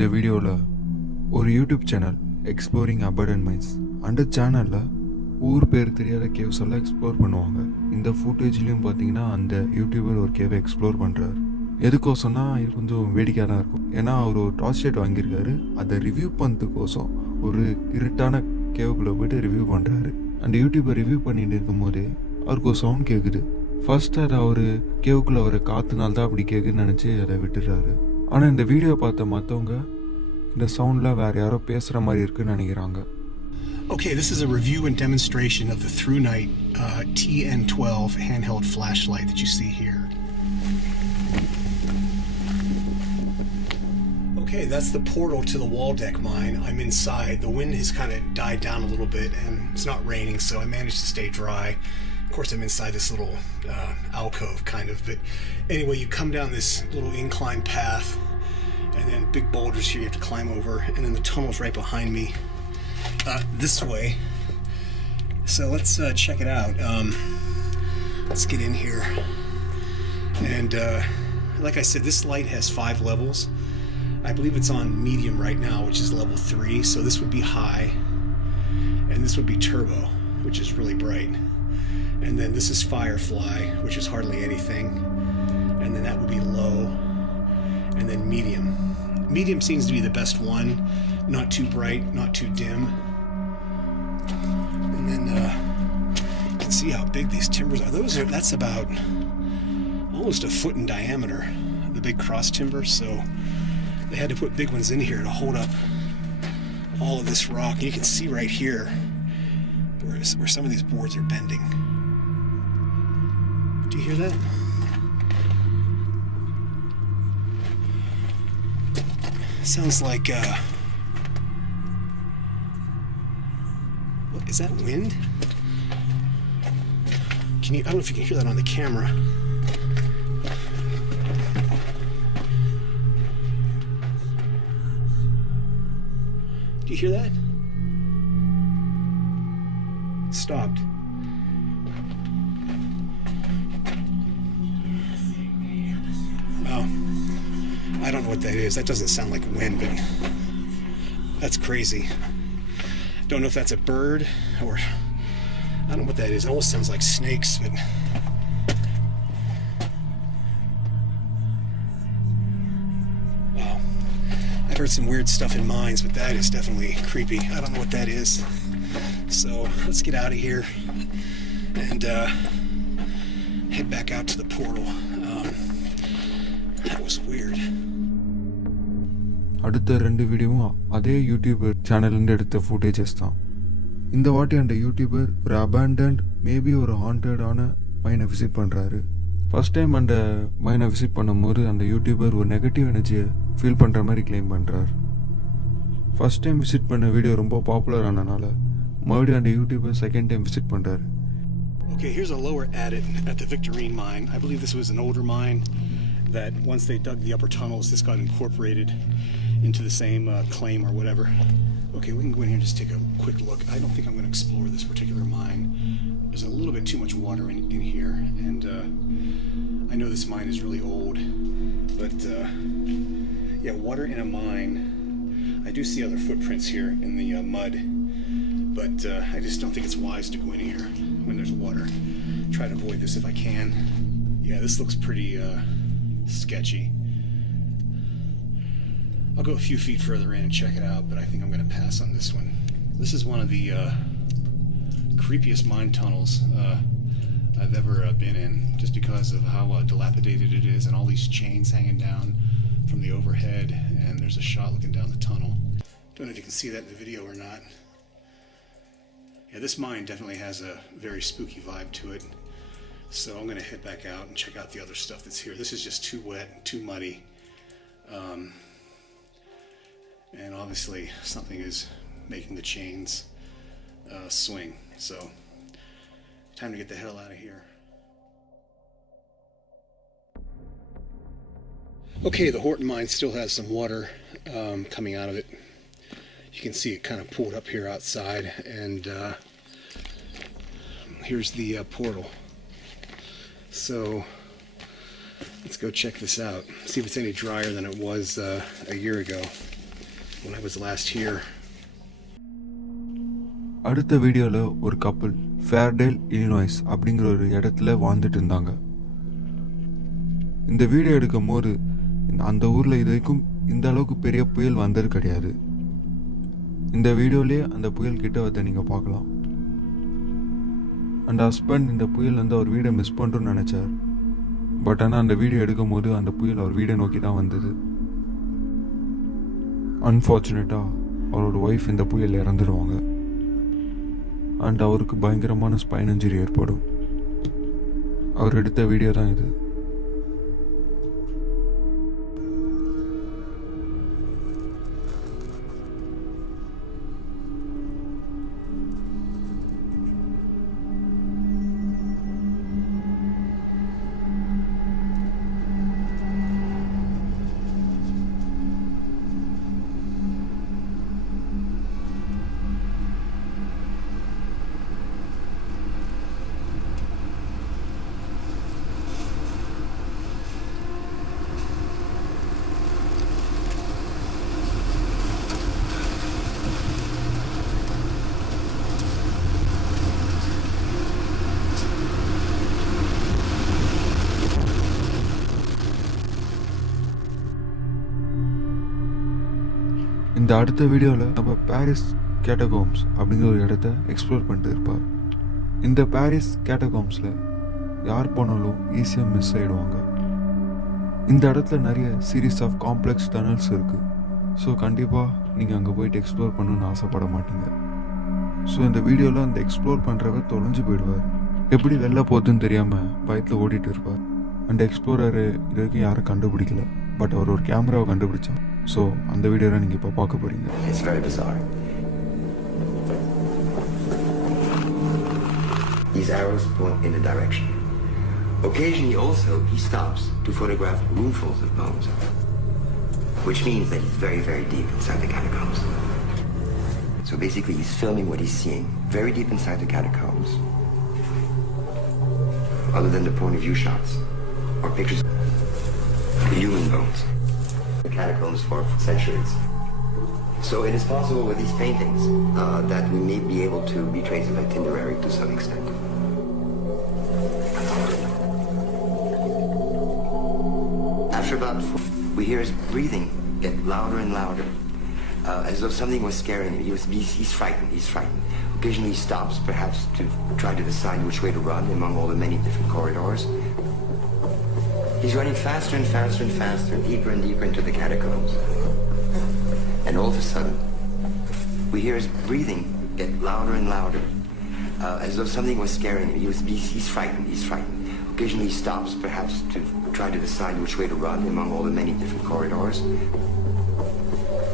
இந்த வீடியோவில் ஒரு YouTube channel exploring abandoned mines அந்த சேனலில் ஊர் பேர் தெரியாத கேவ்ஸ் எல்லாம் எக்ஸ்ப்ளோர் பண்ணுவாங்க. இந்த ஃபுட்டேஜ்லேயும் பார்த்தீங்கன்னா அந்த யூடியூபர் ஒரு கேவை எக்ஸ்ப்ளோர் பண்ணுறாரு. எதுக்கோசம்னா இது கொஞ்சம் வேடிக்கையாக தான் இருக்கும். ஏன்னா அவர் ஒரு டார்ச் லைட் வாங்கியிருக்காரு. அதை ரிவ்யூ பண்ணுறதுக்கோசம் ஒரு இருட்டான கேவுக்குள்ளே போய்ட்டு ரிவ்யூ பண்ணுறாரு. அந்த யூடியூபர் ரிவ்யூ பண்ணிட்டு இருக்கும்போதே அவருக்கு ஒரு சவுண்ட் கேட்குது. ஃபர்ஸ்ட் அதை அவர் கேவுக்குள்ளே அவர் காற்றுனால தான் அப்படி கேட்குன்னு நினச்சி அதை விட்டுடுறாரு. ஆனால் இந்த வீடியோ பார்த்த மற்றவங்க இந்த சவுண்டில் வேறு யாரோ பேசுகிற மாதிரி இருக்குன்னு நினைக்கிறாங்க. Okay, this is a review and demonstration of the Through Night TN12 handheld flashlight that you see here. Okay, that's the portal to the wall deck mine. I'm inside. The wind has kind of died down a little bit and it's not raining, so I managed to stay dry. Of course, I'm inside this little alcove kind of, but anyway, you come down this little incline path and then big boulders here you have to climb over, and then the tunnel's right behind me this way. So let's check it out. Let's get in here. And like I said, this light has 5 levels. I believe it's on medium right now, which is level 3. So this would be high, and this would be turbo, which is really bright. And then this is firefly, which is hardly anything. And then that would be low, and then medium. Medium seems to be the best one. Not too bright, not too dim. And then you can see how big these timbers are. That's about almost a foot in diameter, the big cross timbers. So they had to put big ones in here to hold up all of this rock. You can see right here where some of these boards are bending. Do you hear that? Sounds like what is that, wind? I don't know if you can hear that on the camera. Do you hear that? It stopped. Oh, I don't know what that is. That doesn't sound like wind, but that's crazy. Don't know if that's a bird or I don't know what that is. It almost sounds like snakes, but wow. I've heard some weird stuff in mines, but that is definitely creepy. I don't know what that is. So let's get out of here and head back out to the portal. That was weird. அடுத்த 2 வீடியோவும் அதே யூடியூபர் சேனல்லேருந்து எடுத்த ஃபுட்டேஜஸ் தான். இந்த வாட்டி அந்த யூடியூபர் ஒரு அபேண்டன்ட் மேபி ஒரு ஹாண்டடான மைனை விசிட் பண்ணுறாரு. ஃபஸ்ட் டைம் அந்த மைனை விசிட் பண்ணும்போது அந்த யூடியூபர் ஒரு நெகட்டிவ் எனர்ஜியை ஃபீல் பண்ணுற மாதிரி கிளைம் பண்ணுறார். ஃபஸ்ட் டைம் விசிட் பண்ண வீடியோ ரொம்ப பாப்புலர் ஆனனால மறுபடியும் அந்த யூடியூபர் செகண்ட் டைம் விசிட் பண்ணுறாரு. Okay, here's a lower adit at the Victorine mine. I believe this was an older mine that once they dug the upper tunnels, this got incorporated into the same claim or whatever. Okay, we can go in here and just take a quick look. I don't think I'm going to explore this particular mine. There's a little bit too much water in here, and I know this mine is really old, but yeah, water in a mine. I do see other footprints here in the mud, but I just don't think it's wise to go in here when there's water. Try to avoid this if I can. Yeah, this looks pretty sketchy. I'll go a few feet further in and check it out, but I think I'm going to pass on this one. This is one of the creepiest mine tunnels I've ever been in, just because of how dilapidated it is and all these chains hanging down from the overhead, and there's a shot looking down the tunnel. Don't know if you can see that in the video or not. Yeah, this mine definitely has a very spooky vibe to it. So I'm going to head back out and check out the other stuff that's here. This is just too wet, too muddy. And obviously something is making the chains swing. So time to get the hell out of here. Okay, the Horton mine still has some water coming out of it. You can see it kind of pulled up here outside, and here's the portal. So let's go check this out, see if it's any drier than it was a year ago. when I was last here. அடுத்த வீடியோவில் ஒரு கப்பல் ஃபேர்டேல் இலினாய்ஸ் அப்படிங்கிற ஒரு இடத்துல வாழ்ந்துட்டு இருந்தாங்க. இந்த வீடியோ எடுக்கும் போது அந்த ஊரில் இது வரைக்கும் இந்த அளவுக்கு பெரிய புயல் வந்தது கிடையாது. இந்த வீடியோலேயே அந்த புயல் கிட்ட வந்து நீங்கள் பார்க்கலாம். அந்த ஹஸ்பண்ட் இந்த புயல் வந்து அவர் வீடை மிஸ் பண்ணுறோன்னு நினச்சார். பட் ஆனால் அந்த வீடியோ எடுக்கும் போது அந்த புயல் அவர் வீடை நோக்கி தான் வந்தது. அன்ஃபார்ச்சுனேட்டாக அவரோட ஒய்ஃப் இந்த புயல் இறந்துடுவாங்க. அண்ட் அவருக்கு பயங்கரமான ஸ்பைன் இன்ஜுரி ஏற்படும். அவர் எடுத்த வீடியோ தான் இது. இந்த அடுத்த வீடியோவில் நம்ம பாரிஸ் கேட்டகோம்ஸ் அப்படிங்கிற ஒரு இடத்த எக்ஸ்ப்ளோர் பண்ணிட்டு இருப்பார். இந்த பாரிஸ் கேட்டகோம்ஸில் யார் போனாலும் ஈஸியாக மிஸ் ஆகிடுவாங்க. இந்த இடத்துல நிறைய சீரீஸ் ஆஃப் காம்ப்ளெக்ஸ் டனல்ஸ் இருக்குது. ஸோ கண்டிப்பாக நீங்கள் அங்கே போயிட்டு எக்ஸ்ப்ளோர் பண்ணணுன்னு ஆசைப்பட மாட்டீங்க. ஸோ இந்த வீடியோவில் அந்த எக்ஸ்ப்ளோர் பண்ணுறவர் தொலைஞ்சு போயிடுவார். எப்படி வெளில போகுதுன்னு தெரியாமல் பயத்தில் ஓடிட்டு இருப்பார். அந்த எக்ஸ்ப்ளோரர் இது வரைக்கும் யாரும் கண்டுபிடிக்கல. பட் அவர் ஒரு கேமராவை கண்டுபிடிச்சான். ஸோ அந்த வீடியோவில் நீங்கள் இப்போ பார்க்க போகிறீங்க. It's very bizarre. These arrows point in a direction. Occasionally also he stops to photograph roomfuls of bones, which means that he's very, very deep inside the catacombs. So basically he's filming what he's seeing very deep inside the catacombs, other than the point of view shots or pictures of human bones. The catacombs for centuries. So it is possible with these paintings that we may be able to retrace an itinerary to some extent. After about we hear his breathing get louder and louder, as though something was scaring him. He's frightened. He's frightened. Occasionally he stops, perhaps to try to decide which way to run among all the many different corridors. He's running faster and faster and faster, deeper and deeper into the catacombs. And all of a sudden, we hear his breathing get louder and louder, as though something was scaring him. He's frightened. He's frightened. Occasionally he stops, perhaps to try to decide which way to run among all the many different corridors.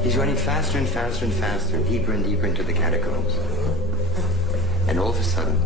He's running faster and faster and faster, deeper and deeper into the catacombs. And all of a sudden...